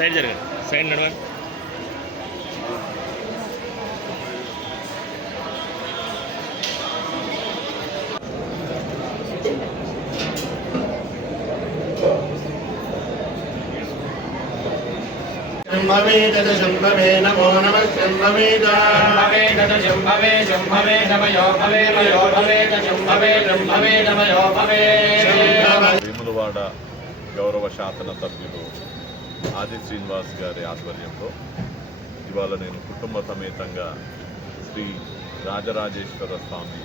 Side జరగండి, side నడవండి. శంభవే శంభవే నమో నమః శంభవే శంభవే శంభవే నమయో భవే మయో భవే శంభవే శంభవే నమయో భవే. వేములవాడ గౌరవ శాసన సభ్యులు ఆది శ్రీనివాస్ గారి ఆధ్వర్యంలో ఇవాళ నేను కుటుంబ సమేతంగా శ్రీ రాజరాజేశ్వర స్వామి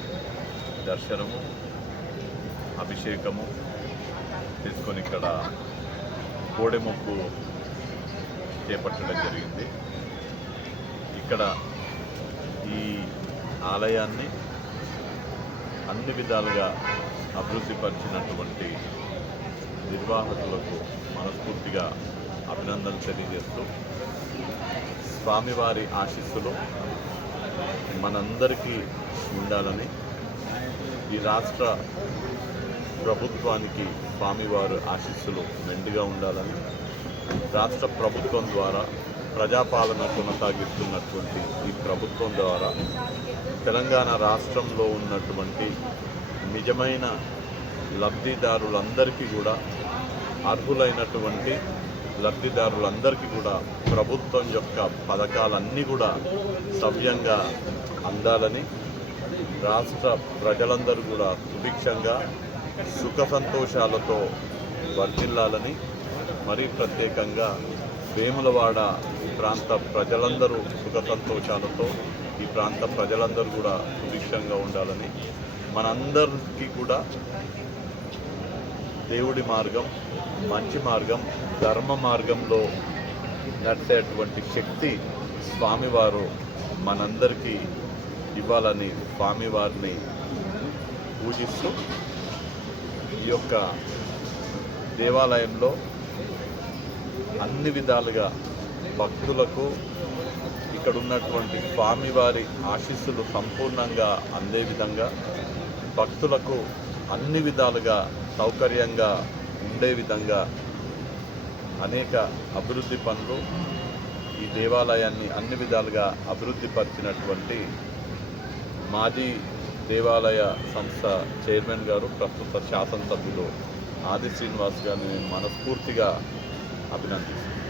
దర్శనము అభిషేకము తీసుకొని ఇక్కడ కోడెమొక్కు చేపట్టడం జరిగింది. ఇక్కడ ఈ ఆలయాన్ని అన్ని విధాలుగా అభివృద్ధిపరిచినటువంటి నిర్వాహకులకు మనస్ఫూర్తిగా అభినందనలు తెలియజేస్తూ స్వామివారి ఆశీస్సులు మనందరికీ ఉండాలని, ఈ రాష్ట్ర ప్రభుత్వానికి స్వామివారి ఆశీస్సులు మెండుగా ఉండాలని, రాష్ట్ర ప్రభుత్వం ద్వారా ప్రజాపాలన కొనసాగిస్తున్నటువంటి ఈ ప్రభుత్వం ద్వారా తెలంగాణ రాష్ట్రంలో ఉన్నటువంటి నిజమైన లబ్ధిదారులందరికీ కూడా, అర్హులైనటువంటి లబ్ధిదారులందరికీ కూడా ప్రభుత్వం యొక్క పథకాలన్నీ కూడా సవ్యంగా అందాలని, రాష్ట్ర ప్రజలందరూ కూడా సుభిక్షంగా సుఖ సంతోషాలతో వర్ధిల్లాలని, మరీ ప్రత్యేకంగా వేములవాడ ప్రాంత ప్రజలందరూ సుఖ సంతోషాలతో, ఈ ప్రాంత ప్రజలందరూ కూడా సుభిక్షంగా ఉండాలని, మనందరికీ కూడా దేవుడి మార్గం, మంచి మార్గం, ధర్మ మార్గంలో నడిచేటువంటి శక్తి స్వామివారు మనందరికీ ఇవ్వాలని స్వామివారిని పూజిస్తూ ఈ యొక్క దేవాలయంలో అన్ని విధాలుగా భక్తులకు ఇక్కడ ఉన్నటువంటి స్వామివారి ఆశీస్సులు సంపూర్ణంగా అందే విధంగా, భక్తులకు అన్ని విధాలుగా సౌకర్యంగా ఉండే విధంగా అనేక అభివృద్ధి పనులు, ఈ దేవాలయాన్ని అన్ని విధాలుగా అభివృద్ధి పరిచినటువంటి మాజీ దేవాలయ సంస్థ చైర్మన్ గారు, ప్రస్తుత శాసనసభ్యులు ఆది శ్రీనివాస్ గారిని మనస్ఫూర్తిగా అభినందిస్తున్నాను.